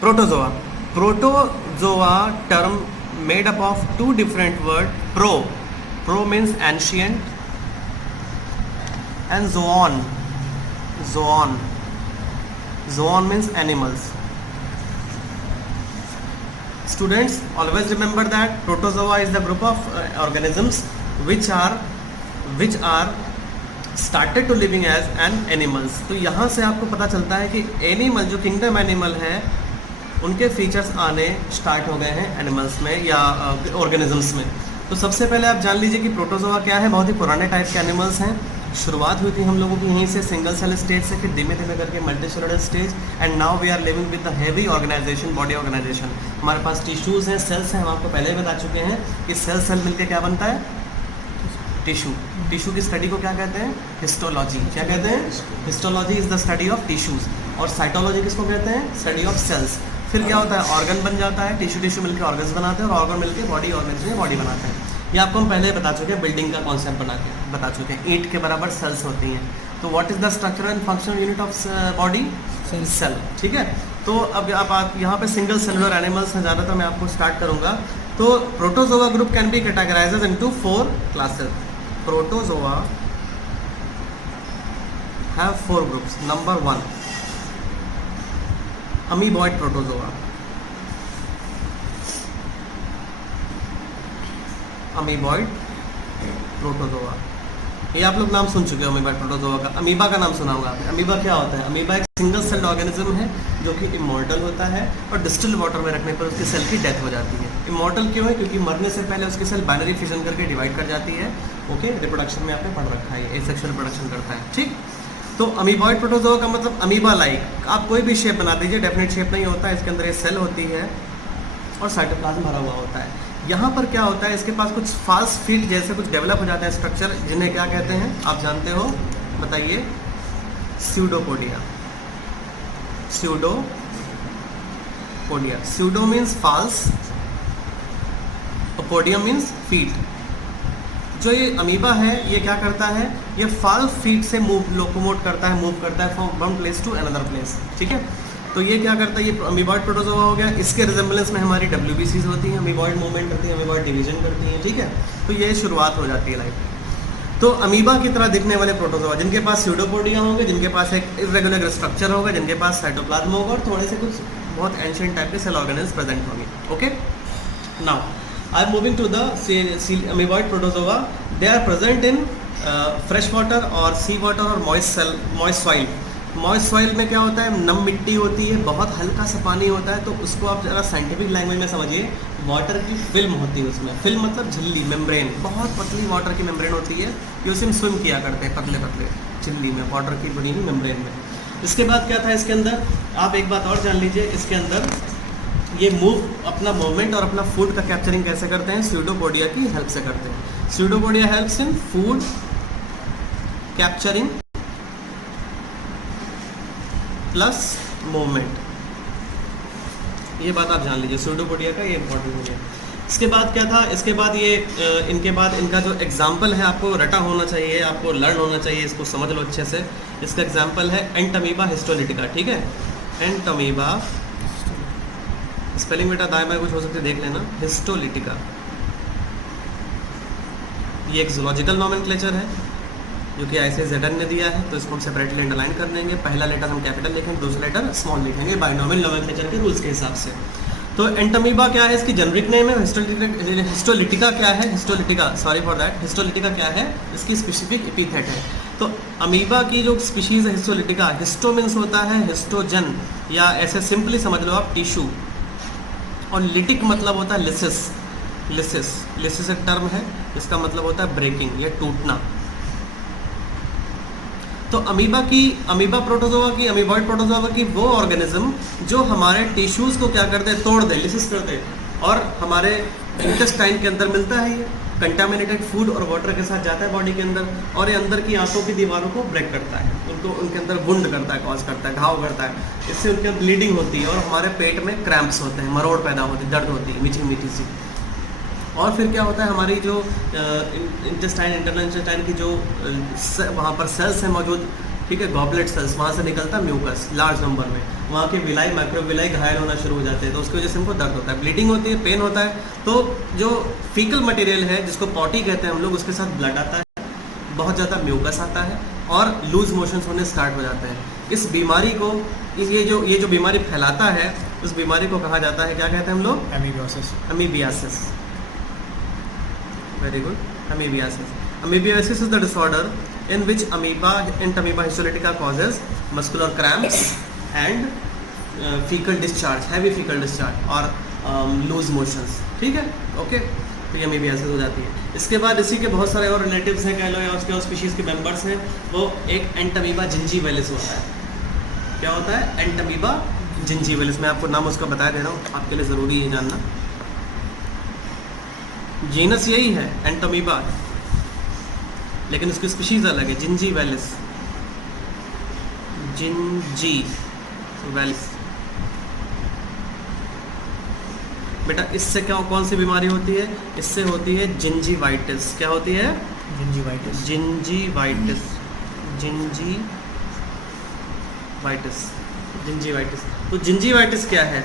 Protozoa. Protozoa term made up of two different words. Pro means ancient, and zoon. Zoon means animals. Students, always remember that protozoa is the group of organisms which are started to living as an animals. तो यहाँ से आपको पता चलता है कि animal जो kingdom animal है उनके फीचर्स आने स्टार्ट हो गए हैं एनिमल्स में या ऑर्गेनिजम्स में। तो सबसे पहले आप जान लीजिए कि प्रोटोजोआ क्या है। बहुत ही पुराने टाइप के एनिमल्स हैं। शुरुआत हुई थी हम लोगों की यहीं से सिंगल सेल स्टेज से, फिर धीमे धीमे करके multi cellular stage, and now we are living with the heavy organization, body organization. हमारे पास टिश्यूज़ हैं, सेल्स हैं। हम आपको पहले ही बता चुके हैं कि सेल मिलकर क्या बनता है, टिश्यू। टिश्यू की स्टडी को क्या कहते हैं, हिस्टोलॉजी। क्या कहते हैं, histology is the study of tissues. और साइटोलॉजी किसको कहते हैं, स्टडी ऑफ सेल्स। फिर क्या होता है, ऑर्गन बन जाता है। टिश्यू मिलकर ऑर्गन्स बनाते हैं और ऑर्गन मिलकर बॉडी ऑर्गन्स में बॉडी बनाते हैं। ये आपको हम पहले ही बता चुके हैं, बिल्डिंग का कॉन्सेप्ट बता चुके हैं। ईंट के बराबर सेल्स होती हैं। तो what is the structural and functional unit of body, cell. ठीक है। तो अब आप यहाँ पे सिंगल सेलुलर एनिमल्स हैं ज़्यादातर, मैं आपको स्टार्ट करूँगा। तो protozoa group can be categorised into 4 classes. Protozoa have 4 groups. Number 1, amoeboid protozoa. Amoeboid protozoa, ये आप लोग नाम सुन चुके हो अमीबा प्रोटोजोआ का। अमीबा का नाम सुना होगा आपने। अमीबा क्या होता है, अमीबा एक सिंगल सेल्ड ऑर्गेनिज्म है जो कि इमॉर्टल होता है और डिस्टिल्ड वाटर में रखने पर उसकी सेल की डेथ हो जाती है। इमॉर्टल क्यों है, क्योंकि मरने से पहले उसकी सेल बाइनरी फिजन करके डिवाइड कर जाती है। ओके, रिप्रोडक्शन में आपने पढ़ रखा है, एसेक्सुअल रिप्रोडक्शन करता है। ठीक। तो अमीबॉइड प्रोटोजोआ का मतलब अमीबा लाइक। आप कोई भी शेप बना दीजिए, डेफिनेट शेप नहीं होता है। इसके अंदर ये सेल होती है और साइटोप्लाज्म भरा हुआ होता है। यहाँ पर क्या होता है, इसके पास कुछ फाल्स फीट जैसे कुछ डेवलप हो जाते हैं स्ट्रक्चर, जिन्हें क्या कहते हैं आप जानते हो, बताइए। Pseudopodia. Pseudo means false, podium means feet. जो ये अमीबा है ये क्या करता है, ये फॉल्स फीट से लोकोमोट करता है, मूव करता है from one place to another place. ठीक है। तो ये क्या करता है, ये अमीबॉइड प्रोटोजोआ हो गया। इसके रिजेंबलेंस में हमारी WBCs होती हैं, अमीबॉइड मूवमेंट करती है, अमीबॉइड डिवीजन करती हैं। ठीक है। तो ये शुरुआत हो जाती है लाइफ। तो अमीबा की तरह दिखने वाले प्रोटोजोआ जिनके पास स्यूडोपोडिया होंगे, जिनके पास एक इरेगुलर स्ट्रक्चर होगा, जिनके पास साइटोप्लाज्म होगा और थोड़े से कुछ बहुत एंशिएंट टाइप के सेल ऑर्गेनेल्स प्रेजेंट होंगे। Okay, now I am moving to the amoeboid protozoa. They are present in fresh water और सी वाटर और मॉइस्ट सॉइल। मॉइस्ट सॉइल में क्या होता है, नम मिट्टी होती है, बहुत हल्का सा पानी होता है। तो उसको आप ज़रा साइंटिफिक लैंग्वेज में समझिए, वाटर की फिल्म होती है उसमें। फिल्म मतलब झिल्ली, मेम्ब्रेन, बहुत पतली वाटर की मेम्ब्रेन होती है। ये उसी में स्विम किया करते हैं पतले पतले झिल्ली में, वाटर की बनी हुई मेम्ब्रेन में। इसके बाद क्या था इसके अंदर, आप एक बात और जान लीजिए, इसके अंदर ये अपना मूवमेंट और अपना फूड का कैप्चरिंग कैसे करते हैं, स्यूडोपोडिया की हेल्प से करते हैं। Pseudopodia helps in food capturing plus movement. ये बात आप जान लीजिए, स्यूडोपोडिया का ये इंपॉर्टेंट हो गया। इसके बाद क्या था, इसके बाद ये इनके बाद इनका जो एग्जाम्पल है आपको रटा होना चाहिए, आपको लर्न होना चाहिए, इसको समझ लो अच्छे से। इसका एग्जाम्पल है एंटमीबा हिस्टोलिटिका। ठीक है, एंटमीबा, स्पेलिंग बेटा दाएं बाएं कुछ हो सकते देख लेना। हिस्टोलिटिका ये एक जूलॉजिकल नॉमेनक्लेचर है जो कि ICSZ ने दिया है। तो इसको हम सेपरेटली अंडरलाइन कर लेंगे। पहला लेटर हम कैपिटल लिखेंगे, दूसरा लेटर स्मॉल लिखेंगे बाइनोमियल नॉमेनक्लेचर के रूल्स के हिसाब से। तो एंटमीबा क्या है, इसकी जेनरिक नेम है। हिस्टोलिटिका क्या है, हिस्टोलिटिका क्या है, इसकी स्पेसिफिक एपिथेट है। तो अमीबा की जो स्पीशीज है हिस्टोलिटिका, हिस्टो मीन्स होता है हिस्टोजन, या ऐसे सिंपली समझ लो आप टिश्यू, और लिटिक मतलब होता है लिसिस एक टर्म है, इसका मतलब होता है ब्रेकिंग या टूटना। तो अमीबा प्रोटोजोआ की, अमीबॉइड प्रोटोजोआ की वो ऑर्गेनिज्म जो हमारे टिश्यूज़ को क्या करते हैं, तोड़ दे, लिसिस कर दे, और हमारे इंटेस्टाइन के अंदर मिलता है। ये कंटामिनेटेड फूड और वाटर के साथ जाता है बॉडी के अंदर, और ये अंदर की आंतों की दीवारों को ब्रेक करता है, उनके अंदर वुंड करता है, कॉज करता है, घाव करता है। इससे उनके ब्लीडिंग होती है और हमारे पेट में क्रैम्प्स होते हैं, मरोड़ पैदा होती है, दर्द होती है मीठी मीठी सी। और फिर क्या होता है, हमारी जो इंटेस्टाइन, इंटरनल इंटेस्टाइन की जो वहाँ पर सेल्स हैं मौजूद, ठीक है, गॉबलेट सेल्स, वहाँ से निकलता है म्यूकस लार्ज नंबर में, वहाँ के विलाई माइक्रोविलाई घायल होना शुरू हो जाते हैं, तो उसकी वजह से हमको दर्द होता है, ब्लीडिंग होती है, पेन होता है। तो जो फीकल मटेरियल है जिसको पॉटी कहते हैं हम लोग, उसके साथ ब्लड आता है, बहुत ज़्यादा म्यूकस आता है और लूज मोशंस होने स्टार्ट हो जाते हैं। इस बीमारी को ये जो बीमारी फैलाता है उस बीमारी को कहा जाता है, क्या कहते हैं हम लोग? Amoebiasis. Amoebiasis, very good, amoebiasis. Amoebiasis is the disorder in which amoeba histolytica causes muscular cramps and fecal discharge, heavy fecal discharge और loose motions, ठीक है, ओके। तो ये अमीबियासिस हो जाती है। इसके बाद इसी के बहुत सारे और रिलेटिव्स हैं कह लो, या उसके और स्पीशीज़ के मेंबर्स हैं। वो एक एंटमीबा जिंजीवेलिस होता है। क्या होता है? एंटमीबा जिंजीवेलिस। मैं आपको नाम उसका बता दे रहा हूँ, आपके लिए ज़रूरी है जानना। जीनस यही है एंटमीबा, लेकिन उसकी स्पीशीज अलग है, जिंजीवेलिस, जिंजीवेलिस। बेटा इससे क्या, कौन सी बीमारी होती है? इससे होती है जिंजीवाइटिस। क्या होती है? जिंजीवाइटिस। Gingivitis, gingivitis, gingivitis. तो जिंजीवाइटिस क्या है?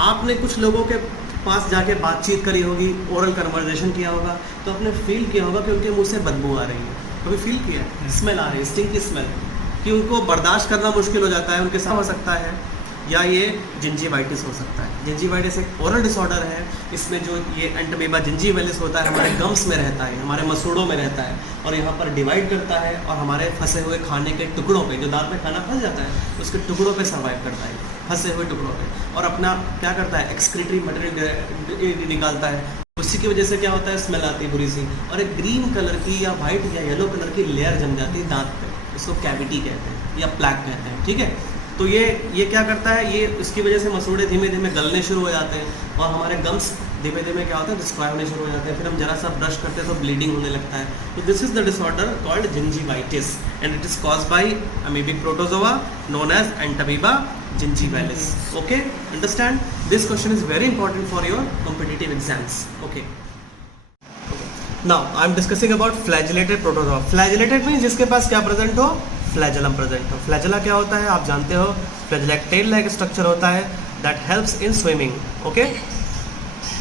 आपने कुछ लोगों के पास जाके बातचीत करी होगी, ओरल कन्वर्जेशन किया होगा, तो आपने फील किया होगा कि उनके मुंह से बदबू आ रही है। कभी फील किया है? स्मेल आ रही है, स्टिंक की स्मेल, कि उनको बर्दाश्त करना मुश्किल हो जाता है, उनके साथ हो सकता है, या ये जिंजीवाइटिस हो सकता है। जिंजीवाइटिस एक ओरल डिसऑर्डर है। इसमें जो ये एंटमीबा जिंजीवेलिस होता है हमारे गम्स में रहता है, हमारे मसूड़ों में रहता है, और यहाँ पर डिवाइड करता है और हमारे फंसे हुए खाने के टुकड़ों पे, जो दांत में खाना फंस जाता है उसके टुकड़ों पे सर्वाइव करता है, फंसे हुए टुकड़ों पे, और अपना क्या करता है? एक्सक्रीटरी मटेरियल निकालता है। उसी की वजह से क्या होता है? स्मेल आती है बुरी सी, और एक ग्रीन कलर की या वाइट या येलो कलर की लेयर जम जाती है दांत पे, इसको कैविटी कहते हैं या प्लैक कहते हैं, ठीक है। तो ये क्या करता है? ये इसकी वजह से मसूड़े धीमे धीमे गलने शुरू हो जाते हैं और हमारे गम्स धीमे धीमे क्या होता है? डिस्ट्रॉय होने शुरू हो जाते हैं। फिर हम जरा सा ब्रश करते हैं तो ब्लीडिंग होने लगता है। तो this is the disorder called gingivitis and it is caused by amoebic protozoa known as Entamoeba gingivalis. Okay, understand? This question is very important for your competitive exams. Okay, now I am discussing about flagellated protozoa. Flagellated means जिसके पास क्या present हो? Flagellum present हो। Flagella क्या होता है? आप जानते हो, फ्लैजेला एक टेल लाइक स्ट्रक्चर होता है that helps in swimming. Okay,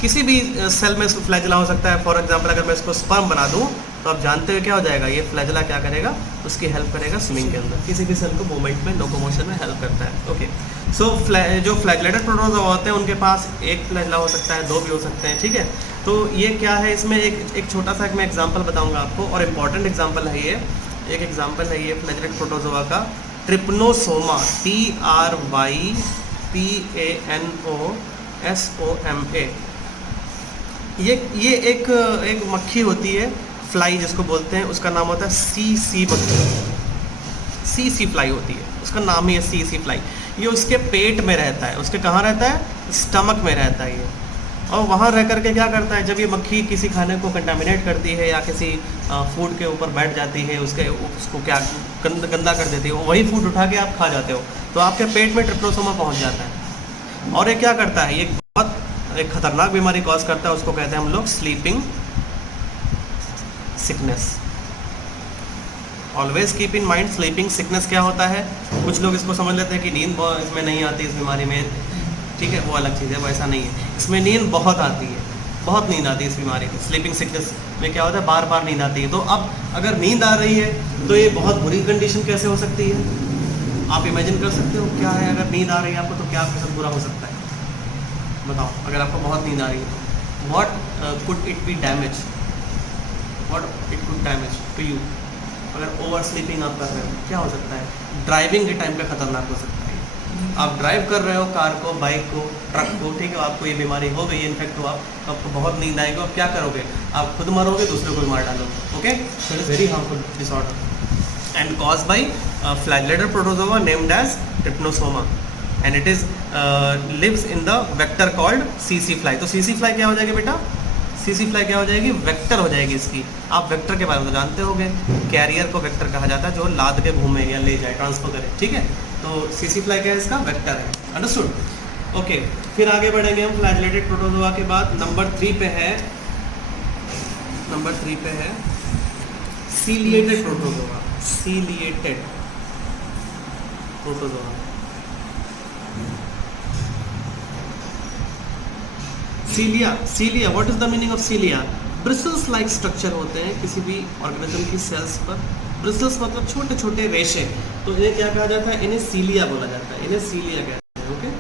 किसी भी सेल में फ्लैजेला हो सकता है। फॉर एग्जांपल अगर मैं इसको स्पर्म बना दूं तो आप जानते हो क्या हो जाएगा? ये फ्लैजेला क्या करेगा? उसकी हेल्प करेगा स्विमिंग के अंदर, किसी भी सेल को मूवमेंट में, लोकोमोशन में हेल्प करता है। ओके, सो जो फ्लैजिलेटेड प्रोटोजोआ होते हैं उनके पास एक फ्लैजेला हो सकता है, दो भी हो सकते हैं, ठीक है। तो ये क्या है? इसमें एक छोटा सा मैं एग्जाम्पल बताऊँगा आपको, और इम्पॉर्टेंट एग्जाम्पल है ये। एक एग्जाम्पल है ये फ्लैजिलेटेड प्रोटोजोआ का, ट्रिपनोसोमा, TRYPANOSOMA। ये एक मक्खी होती है, फ्लाई जिसको बोलते हैं, उसका नाम होता है सीसी मक्खी, सीसी फ्लाई होती है, उसका नाम ही है सीसी फ्लाई। ये उसके पेट में रहता है। उसके कहाँ रहता है? स्टमक में रहता है ये। और वहाँ रह करके क्या करता है? जब ये मक्खी किसी खाने को कंटामिनेट करती है या किसी फूड के ऊपर बैठ जाती है, उसको क्या गंदा कर देती है, वही फूड उठा के आप खा जाते हो, तो आपके पेट में ट्रिपनोसोमा पहुँच जाता है। और ये क्या करता है? ये बहुत एक खतरनाक बीमारी कॉज करता है, उसको कहते हैं हम लोग sleeping sickness. Always keep in mind, sleeping sickness क्या होता है? कुछ लोग इसको समझ लेते हैं कि नींद इसमें नहीं आती इस बीमारी में, ठीक है, वो अलग चीज़ है, वो ऐसा नहीं है। इसमें नींद बहुत आती है, बहुत नींद आती है इस बीमारी में। स्लीपिंग सिकनेस में क्या होता है? बार बार नींद आती है। तो अब अगर नींद आ रही है तो ये बहुत बुरी कंडीशन कैसे हो सकती है? आप इमेजिन कर सकते हो क्या है? अगर नींद आ रही है आपको तो क्या आपके साथ बुरा हो सकता है? बताओ, अगर आपको बहुत नींद आ रही है तो what could it be damage, what it could damage to you? अगर ओवर स्लीपिंग आप कर रहे हो क्या हो सकता है? ड्राइविंग के टाइम पे खतरनाक हो सकता है। आप ड्राइव कर रहे हो कार को, बाइक को, ट्रक को, ठीक है, आपको ये बीमारी हो गई, इन्फेक्ट हुआ, तो आपको बहुत नींद आएगी। आप क्या करोगे? आप खुद मरोगे, दूसरे को भी मार डालोगे। Okay, so it is very harmful disorder and cause by flagellated protozoa named as trypanosoma and it is lives in the vector called सीसी फ्लाई। तो सीसी फ्लाई क्या हो जाएगी बेटा? सीसी फ्लाई क्या हो जाएगी? वेक्टर हो जाएगी इसकी। आप वेक्टर के बारे में तो जानते होंगे, कैरियर को वेक्टर कहा जाता है, जो लाद के घूमे या ले जाए, ट्रांसफर करे, ठीक है। तो सीसी फ्लाई क्या है? इसका वेक्टर है, अंडरस्टूड। ओके, फिर आगे बढ़ेंगे हम फ्लैजिलेटेड प्रोटोजोआ के बाद। नंबर 3 पे है ciliated protozoa. ciliated protozoa. Cilia, what is the meaning of cilia? Bristles like structure होते हैं किसी भी ऑर्गेनिज्म की सेल्स पर। ब्रिसल्स मतलब छोटे छोटे रेशे, तो इन्हें क्या कहा जाता है? इन्हें सीलिया बोला जाता है, इन्हें सीलिया कहते हैं। ओके,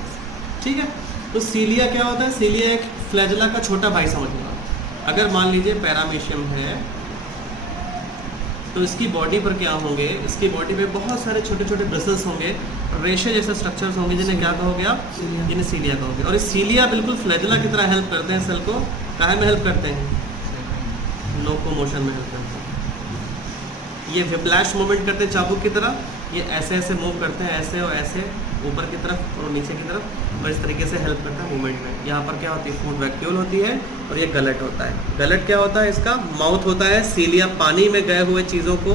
ठीक है। तो सीलिया क्या होता है? सीलिया एक फ्लैजेला का छोटा भाई समझना। अगर मान लीजिए पैरामीशियम है तो इसकी बॉडी पर क्या होंगे? इसकी बॉडी पे बहुत सारे छोटे छोटे ब्रिसल्स होंगे, रेशे जैसे स्ट्रक्चर्स होंगे, जिन्हें क्या कहोगे आप? जिन्हें सीलिया कहोगे। और इस सीलिया बिल्कुल फ्लैजेला की तरह हेल्प करते हैं सेल को। काहे में हेल्प करते हैं? लोकोमोशन में हेल्प करते हैं। ये विप्लैश मूवमेंट करते हैं चाबुक की तरह, ये ऐसे ऐसे मूव करते हैं, ऐसे और ऐसे, ऊपर की तरफ और नीचे की तरफ, और इस तरीके से हेल्प करता है मूवमेंट में। यहाँ पर क्या होती है? फूड वैक्यूल होती है, और ये गलट होता है। गलट क्या होता है? इसका माउथ होता है। सीलिया पानी में गए हुए चीज़ों को,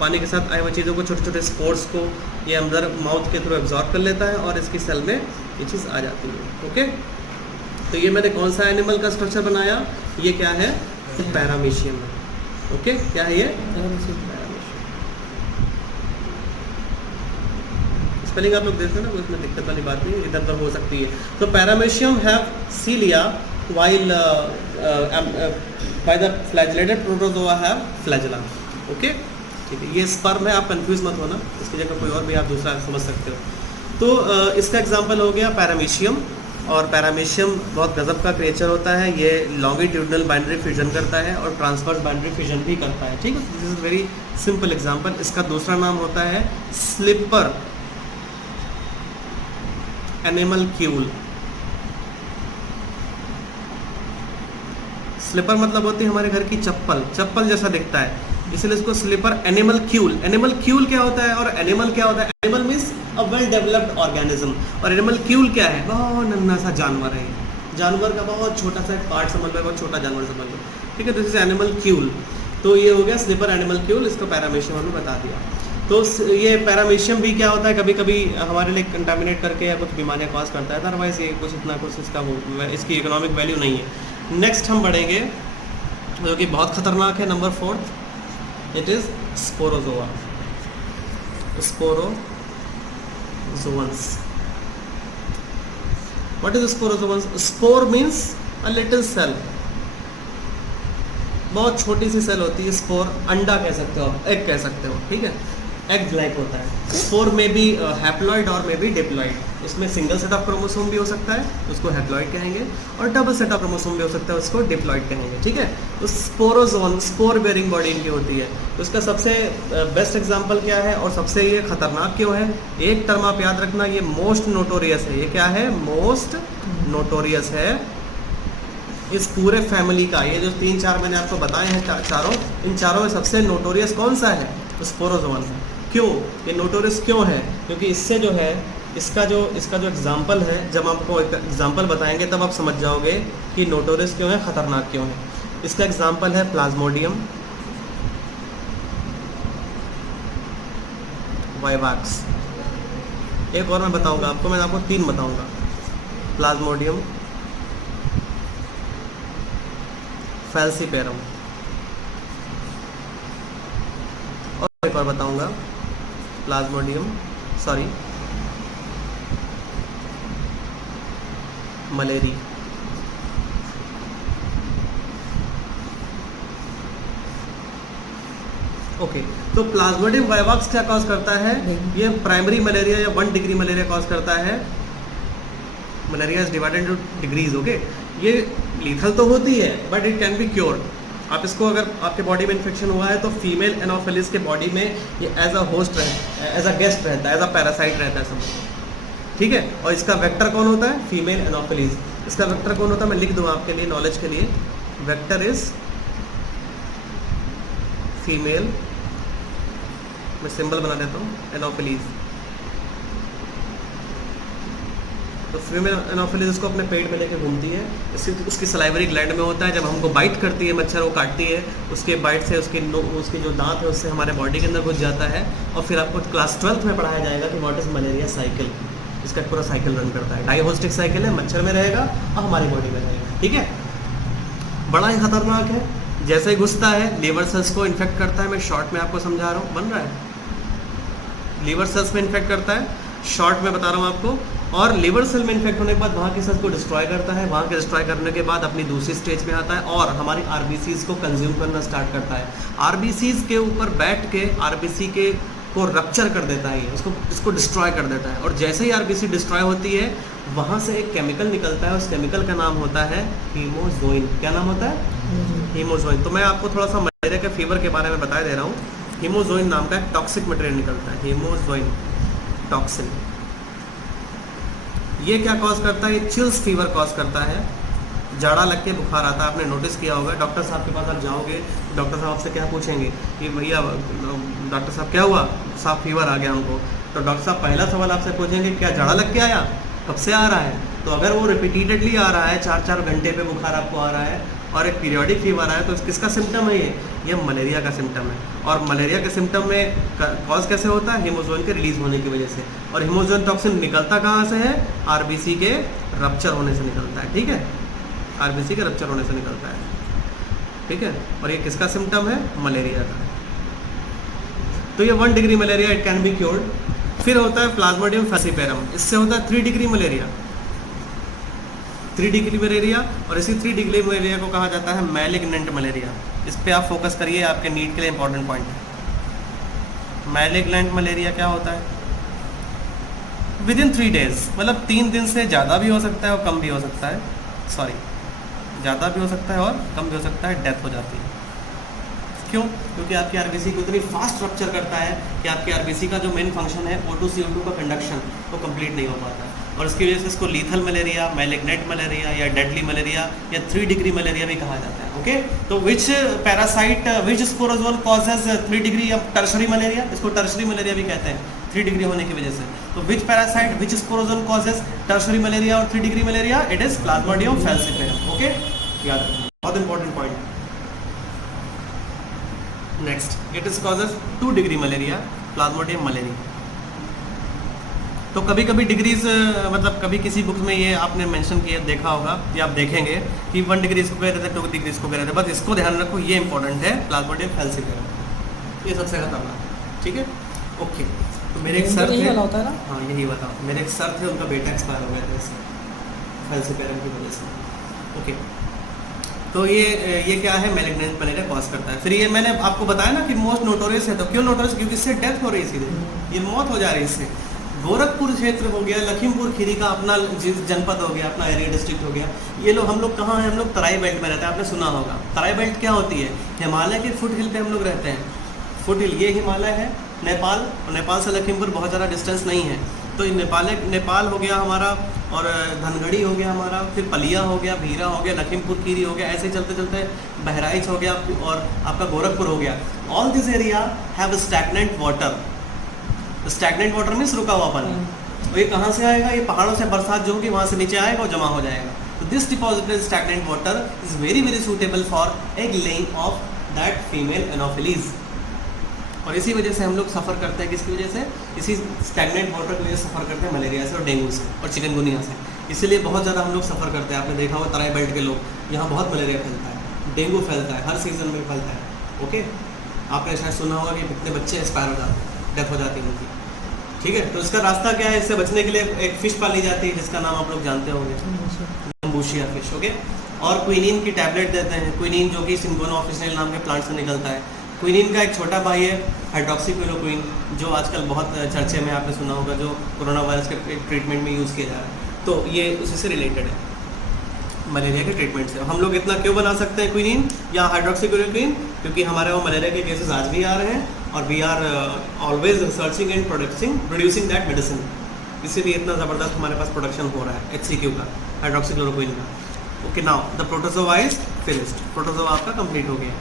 पानी के साथ आए हुए चीज़ों को, छोटे छोटे स्पोर्स को ये अंदर माउथ के थ्रू एब्जॉर्ब कर लेता है और इसकी सेल में ये चीज़ आ जाती है। ओके, तो ये मैंने कौन सा एनिमल का स्ट्रक्चर बनाया? ये क्या है? पैरामीशियम है। ओके, क्या है ये? स्पेलिंग आप लोग देखते हो ना, उसमें दिक्कत वाली बात नहीं, इधर उधर हो सकती है। तो paramecium have cilia while by the flagellated protozoa have flagella. Okay, ठीक है। ये स्पर्म है, आप कंफ्यूज मत होना, इसकी जगह कोई और भी आप दूसरा समझ सकते हो। तो इसका एग्जांपल हो गया पैरामीशियम, और पैरामीशियम बहुत गजब का क्रिएचर होता है। ये लॉन्गिट्यूडनल बाइनरी फ्यूजन करता है और ट्रांसवर्स बाइनरी फ्यूजन भी करता है। ठीक है, this is very simple example. इसका दूसरा नाम होता है स्लिपर एनिमलक्यूल। स्लिपर मतलब होती है हमारे घर की चप्पल, चप्पल जैसा दिखता है, इसलिए इसको स्लिपर एनिमलक्यूल। एनिमलक्यूल क्या होता है और एनिमल क्या होता है? Animal means a well developed organism, और एनिमलक्यूल क्या है? बहुत नन्हा सा जानवर है, जानवर का बहुत छोटा सा पार्ट समझ लो, बहुत छोटा जानवर समझ लो। ठीक है, दिस इज एनिमलक्यूल। तो ये हो गया स्लिपर एनिमलक्यूल, इसको पैरामीशियम हमने बता दिया। तो ये पैरामीशियम भी क्या होता है? कभी कभी हमारे लिए कंटामिनेट करके या कुछ बीमारियाँ कॉज करता है, अदरवाइज ये कुछ इतना कुछ इसका वो इसकी इकोनॉमिक वैल्यू नहीं है। नेक्स्ट हम बढ़ेंगे जो कि बहुत खतरनाक है, number 4, it is sporozoa. Sporozoans. What is sporozoans? Spore means a little cell, बहुत छोटी सी सेल होती है। स्पोर अंडा कह सकते हो आप, एग कह सकते हो। ठीक है, एग लाइक होता है। स्पोर में भी हैप्लॉइड और में भी डिप्लॉइड। इसमें सिंगल सेट ऑफ क्रोमोसोम भी हो सकता है, उसको हैप्लॉइड कहेंगे, और डबल सेट ऑफ क्रोमोसोम भी हो सकता है, उसको डिप्लॉइड कहेंगे। ठीक है, तो स्पोरोजोन स्पोर बेयरिंग बॉडी इनकी होती है। तो इसका सबसे बेस्ट एग्जांपल क्या है और सबसे ये खतरनाक क्यों है? एक टर्म आप याद रखना, ये मोस्ट नोटोरियस है। ये क्या है? मोस्ट नोटोरियस है इस पूरे फैमिली का। ये जो 3-4 मैंने आपको बताए हैं चारों, इन चारों में सबसे नोटोरियस कौन सा है? तो स्पोरोजोन है। क्यों ये नोटोरियस क्यों है? क्योंकि इससे जो है इसका जो एग्जाम्पल है, जब आपको एग्जाम्पल बताएंगे तब आप समझ जाओगे कि नोटोरियस क्यों है, ख़तरनाक क्यों है। इसका एग्जाम्पल है प्लाज्मोडियम वाइवाक्स। एक और मैं बताऊंगा आपको, मैं आपको 3 बताऊंगा, प्लाज्मोडियम, फैल्सीपेरम, और एक और बताऊंगा, प्लाज्मोडियम मलेरी। ओके, तो प्लाज्मोडियम वाइवाक्स क्या कॉज करता है? ये प्राइमरी मलेरिया या 1 डिग्री मलेरिया कॉज करता है। Malaria is divided into degrees. Okay, ये लीथल तो होती है but it can be cured. आप इसको अगर आपके बॉडी में इन्फेक्शन हुआ है तो फीमेल एनोफिलिस के बॉडी में ये as a host as a guest रहता है, एज अ पैरासाइट रहता है समझो। ठीक है, और इसका वेक्टर कौन होता है? Female Anopheles. इसका वेक्टर कौन होता है? मैं लिख दूँ आपके लिए नॉलेज के लिए, वेक्टर इज फीमेल, मैं सिंबल बना देता हूँ, एनोफिलिस। तो फीमेल एनोफिलिस इसको अपने पेट में लेके घूमती है, उसकी सलाइवरी ग्लैंड में होता है। जब हमको बाइट करती है, मच्छर वो काटती है, उसके बाइट से उसके जो दांत है उससे हमारे बॉडी के अंदर घुस जाता है। और फिर आपको क्लास 12th में पढ़ाया जाएगा कि व्हाट इज मलेरिया साइकिल। इसका पूरा साइकिल रन करता है, डाइहोस्टिक साइकिल है, मच्छर में रहेगा और हमारी बॉडी में रहेगा। ठीक है, बड़ा ही खतरनाक है। जैसे ही घुसता है लीवर सेल्स को इन्फेक्ट करता है, मैं शॉर्ट में आपको समझा रहा हूँ, बन रहा है, लीवर सेल्स में इन्फेक्ट करता है, शॉर्ट में बता रहा हूँ आपको। और लीवर सेल में इन्फेक्ट होने के बाद वहाँ के सेल्स को डिस्ट्रॉय करता है, वहाँ के डिस्ट्रॉय करने के बाद अपनी दूसरी स्टेज में आता है और हमारी आरबीसीज को कंज्यूम करना स्टार्ट करता है। आरबीसीज के ऊपर बैठ के आरबीसी के को रप्चर कर देता है, इसको डिस्ट्रॉय कर देता है। और जैसे ही आरबीसी डिस्ट्रॉय होती है वहाँ से एक केमिकल निकलता है, उस केमिकल का नाम होता है हीमोजोइन। क्या नाम होता है? हीमोजोइन। तो मैं आपको थोड़ा सा मलेरिया के फीवर के बारे में बता दे रहा हूँ। हीमोजोइन नाम का एक टॉक्सिक मटेरियल निकलता है, हीमोजोइन टॉक्सिन। ये क्या कॉज करता है? ये चिल्स फीवर कॉज करता है, जाड़ा लग के बुखार आता है। आपने नोटिस किया होगा, डॉक्टर साहब के पास आप जाओगे, डॉक्टर साहब आपसे क्या पूछेंगे कि भैया डॉक्टर साहब क्या हुआ, साहब फीवर आ गया हमको। तो डॉक्टर साहब पहला सवाल आपसे पूछेंगे क्या जाड़ा लग के आया, कब से आ रहा है। तो अगर वो रिपीटेडली आ रहा है, 4-4 घंटे पे बुखार आपको आ रहा है और एक पीरियोडिक फीवर आया, तो किसका सिम्टम है? ये मलेरिया का सिम्टम है। और मलेरिया के सिम्टम में कॉज कैसे होता है? हीमोजोइन के रिलीज होने की वजह से। और हीमोजोइन टॉक्सिन निकलता कहाँ से है? आरबीसी के रप्चर होने से निकलता है, ठीक है, आरबीसी के रप्चर होने से निकलता है, ठीक है। और ये किसका सिम्टम है? मलेरिया का। तो ये 1 degree malaria, it can be cured. फिर होता है प्लाज्मोडियम फैसिपेरम, इससे होता है 3 डिग्री मलेरिया, 3 डिग्री मलेरिया। और इसी 3 डिग्री मलेरिया को कहा जाता है मैलिग्नेंट मलेरिया। इस पे आप फोकस करिए, आपके नीट के लिए इंपॉर्टेंट पॉइंट है। मैलिग्नेंट मलेरिया क्या होता है? विदिन 3 डेज, मतलब 3 दिन से ज़्यादा भी हो सकता है और कम भी हो सकता है, सॉरी ज़्यादा भी हो सकता है और कम भी हो सकता है, डेथ हो जाती है। क्यों? क्योंकि आपकी आरबीसी को इतनी फास्ट रप्चर करता है कि आपकी आरबीसी का जो मेन फंक्शन है O2 CO2 का कंडक्शन वो कंप्लीट नहीं हो पाता। और इसकी वजह से इसको लीथल मलेरिया, मैलिग्नेंट मलेरिया या डेडली मलेरिया या 3 डिग्री मलेरिया भी कहा जाता है। ओके, तो विच पैरासाइट, विच स्पोरोजोल कॉजेज 3 डिग्री या टर्शरी मलेरिया, इसको टर्शरी मलेरिया भी कहते हैं 3 डिग्री होने की वजह से। तो विच पैरासाइट, विच स्पोरोजोल कॉजेज टर्शरी मलेरिया और 3 degree malaria? It is Plasmodium falciparum. Okay, याद रखना, बहुत important point. Next, it is causes 2 degree malaria, Plasmodium malaria. तो कभी कभी डिग्रीज, मतलब कभी किसी बुक में ये आपने मेंशन किया, देखा होगा या आप देखेंगे कि 1 डिग्री इसको कह रहे थे, 2 डिग्री इसको कह रहे थे। बस इसको ध्यान रखो, ये इंपॉर्टेंट है, प्लाज्मोडियम फैल्सिफेरम, ये सबसे खतरनाक, ठीक है। ओके, तो मेरे एक सर थे, हाँ यही बताओ, मेरे एक सर थे, उनका बेटा एक्सपायर हो गया था इससे, फैल्सिफेरम की वजह से। ओके, तो ये क्या है? मैलिग्नेंट मलेरिया कॉज करता है। फिर ये मैंने आपको बताया ना कि मोस्ट नोटोरियस है। तो क्यों नोटोरियस? क्योंकि इससे डेथ हो रही है, सीधे ये मौत हो जा रही है इससे। गोरखपुर क्षेत्र हो गया, लखीमपुर खीरी का अपना जनपद हो गया, अपना एरिया डिस्ट्रिक्ट हो गया। ये लोग, हम लोग कहाँ हैं? हम लोग तराई बेल्ट में रहते हैं, आपने सुना होगा। तराई बेल्ट क्या होती है? हिमालय के फुट हिल पे हम लोग रहते हैं। फुट हिल, ये हिमालय है, नेपाल, और नेपाल से लखीमपुर बहुत ज़्यादा डिस्टेंस नहीं है। तो नेपाल हो गया हमारा, और धनगढ़ी हो गया हमारा, फिर पलिया हो गया, भीरा हो गया, लखीमपुर खीरी हो गया, ऐसे चलते चलते बहराइच हो गया और आपका गोरखपुर हो गया। All this area have stagnant water. Stagnant water means रुका हुआ पानी। और ये कहाँ से आएगा? ये पहाड़ों से बरसात जो होगी वहाँ से नीचे आएगा और जमा हो जाएगा। तो this deposited stagnant water is very very suitable for egg laying of that female anopheles. और इसी वजह से हम लोग सफ़र करते हैं, किसकी वजह से? इसी स्टैग्नेंट वाटर की वजह से सफ़र करते हैं, मलेरिया से और डेंगू से और चिकनगुनिया से। इसीलिए बहुत ज़्यादा हम लोग सफ़र करते हैं। आपने देखा होगा तराई बेल्ट के लोग, यहाँ बहुत मलेरिया फैलता है, डेंगू फैलता है, हर सीज़न में फैलता है। ओके, आपने शायद सुना होगा कि कितने बच्चे एक्सपायर हो जाते हैं, डेथ हो जाती है उनकी, ठीक है। तो इसका रास्ता क्या है? इससे बचने के लिए एक फ़िश पाली जाती है जिसका नाम आप लोग जानते होंगे, गम्बूशिया फिश। ओके, और क्विनीन की टैबलेट देते हैं, क्विनीन जो कि सिंगोना ऑफिशियल नाम के प्लांट से निकलता है। क्विनीन का एक छोटा भाई है हाइड्रोक्सीक्लोरोक्विन, जो आजकल बहुत चर्चे में, आपने सुना होगा, जो कोरोना वायरस के ट्रीटमेंट में यूज़ किया जा रहा है। तो ये उसी से रिलेटेड है, मलेरिया के ट्रीटमेंट से। हम लोग इतना क्यों बना सकते हैं क्विनीन या हाइड्रोक्सीक्लोरोक्विन? क्योंकि हमारे वहाँ मलेरिया के केसेस आज भी आ रहे हैं और we are always researching and producing that medicine. इसीलिए इतना ज़बरदस्त हमारे पास प्रोडक्शन हो रहा है HCQ का, हाइड्रोक्सीक्लोरोक्विन का। Okay, now the protozoa is finished. Protozoa आपका कंप्लीट हो गया।